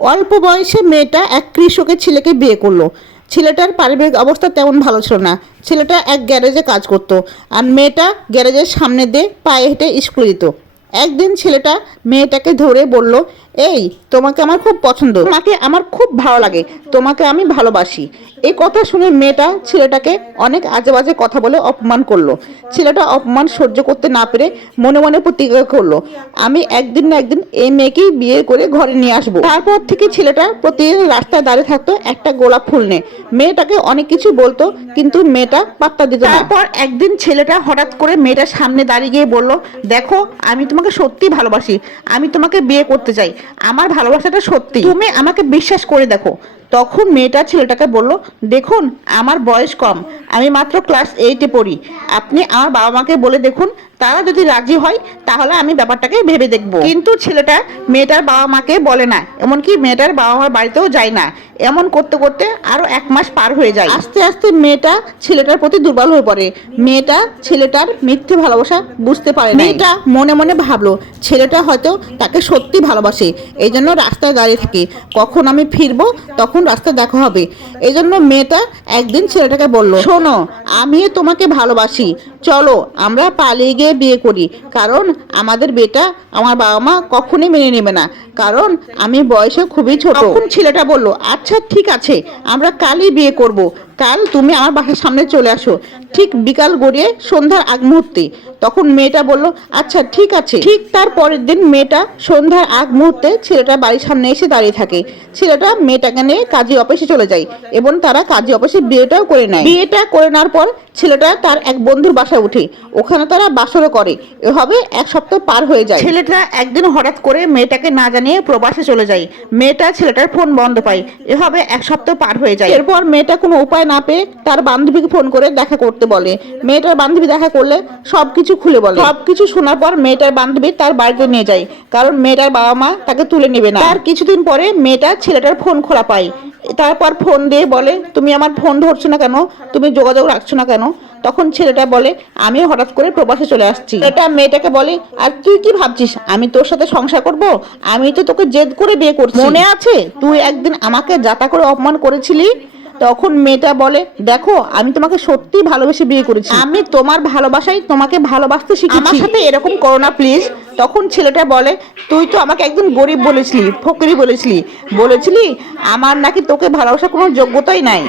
অল্প বয়সে মেয়েটা এক কৃষকের ছেলেকে বিয়ে করল। ছেলেটার পারিবারিক অবস্থা তেমন ভালো ছিল না। ছেলেটা এক গ্যারেজে কাজ করতো আর মেয়েটা গ্যারেজের সামনে দিয়ে পায়ে হেঁটে স্কুলে যেত। একদিন ছেলেটা মেয়েটাকে ধরে বলল এই, তোমাকে আমার খুব পছন্দ। তোমাকে আমার খুব ভালো লাগে। তোমাকে আমি ভালোবাসি। এই কথা শুনে মেয়েটা ছেলেটাকে অনেক আজে বাজে কথা বলে অপমান করল। ছেলেটা অপমান সহ্য করতে না পেরে মনে মনে প্রতিজ্ঞা করল। আমি একদিন না একদিন এই মেয়েকেই বিয়ে করে ঘরে নিয়ে আসব। তারপর থেকে ছেলেটা প্রতিদিন রাস্তায় দাঁড়িয়ে থাকতো একটা গোলাপ ফুল নিয়ে। মেয়েটাকে অনেক কিছু বলতো, কিন্তু মেয়েটা পাত্তা দিত তারপর একদিন ছেলেটা হঠাৎ করে মেয়েটার সামনে দাঁড়িয়ে গিয়ে বলল, দেখো, আমি তোমাকে সত্যি ভালোবাসি। আমি তোমাকে বিয়ে করতে চাই। আমার ভালোবাসাটা সত্যি। তুমি আমাকে বিশ্বাস করে দেখো। তখন মেয়েটা ছেলেটাকে বলল, দেখুন, আমার বয়স কম। আমি মাত্র ক্লাস এইটে পড়ি। আপনি আমার বাবা মাকে বলে দেখুন তারা যদি রাজি হয়, তাহলে আমি ব্যাপারটাকে ভেবে দেখব। কিন্তু ছেলেটা মেয়েটার বাবা মাকে বলে না, এমনকি মেয়েটার বাবা মার বাড়িতেও যায় না। এমন করতে করতে আরও এক মাস পার হয়ে যায়। আস্তে আস্তে মেয়েটা ছেলেটার প্রতি দুর্বল হয়ে পড়ে। মেয়েটা ছেলেটার মিথ্যে ভালোবাসা বুঝতে পারে মেয়েটা মনে মনে ভাবলো, ছেলেটা হয়তো তাকে সত্যি ভালোবাসে এই জন্য রাস্তায় দাঁড়িয়ে থাকে। কখন আমি ফিরবো, তখন রাস্তায় দেখা হবে। এই জন্য মেয়েটা একদিন ছেলেটাকে বলল, শোনো, আমিও তোমাকে ভালোবাসি। চলো, আমরা পালিয়ে গিয়ে বিয়ে করি। কারণ আমাদের বেটা আমার বাবা মা কখনই মেনে নেবে না। কারণ আমি বয়সে খুবই ছোট। ছেলেটা বলল আচ্ছা ঠিক আছে, আমরা কালই বিয়ে করব। কাল তুমি আমার বাসার সামনে চলে আসো। ঠিক বিকাল গড়িয়ে সন্ধ্যার আগ মুহূর্তে। তখন মেয়েটা বলল আচ্ছা ঠিক আছে। ঠিক তার পরের দিন মেয়েটা সন্ধ্যার আগ মুহূর্তে ছেলেটা বাড়ির সামনে এসে দাঁড়িয়ে থাকে। ছেলেটা মেয়েটাকে নিয়ে কাজী অফিসে চলে যায় এবং তারা কাজী অফিসে বিয়েটাও করে নেয়। বিয়েটা করে নেওয়ার পর ছেলেটা তার এক বন্ধুর বাসায় উঠে ওখানে তারা বাসরও করে। এভাবে এক সপ্তাহ পার হয়ে যায়। ছেলেটা একদিন হঠাৎ করে মেয়েটাকে না জানিয়ে প্রবাসে চলে যায়। মেয়েটা ছেলেটার ফোন বন্ধ পায়। এভাবে এক সপ্তাহ পার হয়ে যায়। এরপর মেয়েটা কোনো উপায় না পেয়ে তার বান্ধবীকে ফোন করে দেখা করতে বলে। মেয়েটার বান্ধবী দেখা করলে সবকিছু খুলে বলে। সবকিছু শোনার পর মেয়েটার বান্ধবী তার বাড়িতে নিয়ে যায়, কারণ মেয়েটার বাবা মা তাকে তুলে নেবে না। তার কিছুদিন পরে মেয়েটা ছেলেটার ফোন খোলা পায়। তারপর ফোন দিয়ে বলে, তুমি আমার ফোন ধরছো না কেন? তুমি যোগাযোগ রাখছো না কেন? তখন ছেলেটা বলে আমি হঠাৎ করে প্রবাসে চলে আসছি। এটা মেয়েটাকে বলে, আর তুই কি ভাবছিস? আমি তোর সাথে সংসার করব? আমি তো তোকে জেদ করে বিয়ে করছি। মনে আছে? তুই একদিন আমাকে যাতা করে অপমান করেছিলি? তখন মেয়েটা বলে দেখো আমি তোমাকে সত্যি ভালোবেসে বিয়ে করেছি। আমি তোমার ভালোবাসাই তোমাকে ভালোবাসতে শিখেছি। আমার সাথে এরকম করো না প্লিজ তখন ছেলেটা বলে তুই তো আমাকে একদিন গরিব বলেছিলি ফকিরি বলেছিলি। বলেছিলি আমার নাকি তোকে ভালোবাসার কোনো যোগ্যতাই নাই।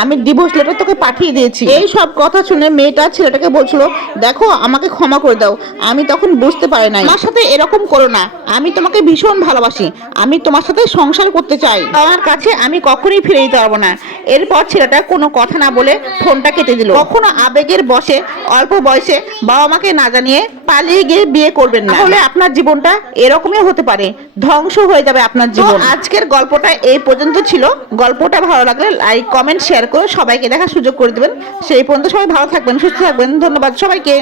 আমি ডিভোর্স লেটার তোকে পাঠিয়ে দিয়েছি। এই সব কথা শুনে মেয়েটা ছেলেটাকে বলছিল দেখো আমাকে ক্ষমা করে দাও। আমি তখন বুঝতে পারি নাই। আমার সাথে এরকম করো না। আমি তোমাকে ভীষণ ভালোবাসি। আমি তোমার সাথে সংসার করতে চাই। আমার কাছে আমি কখনোই ফিরে দিতে পারব না। এরপর ছেলেটা কোনো কথা না বলে ফোনটা কেটে দিল। কখনো আবেগের বসে অল্প বয়সে বাবা মাকে না জানিয়ে পালিয়ে গিয়ে বিয়ে করবেন না। তাহলে আপনার জীবনটা এরকমই হতে পারে। ধ্বংস হয়ে যাবে আপনার জীবন। আজকের গল্পটা এই পর্যন্ত ছিল। গল্পটা ভালো লাগলে লাইক কমেন্ট শেয়ার করে সবাইকে দেখার সুযোগ করে দেবেন। সেই পর্যন্ত সবাই ভালো থাকবেন সুস্থ থাকবেন। ধন্যবাদ সবাইকে।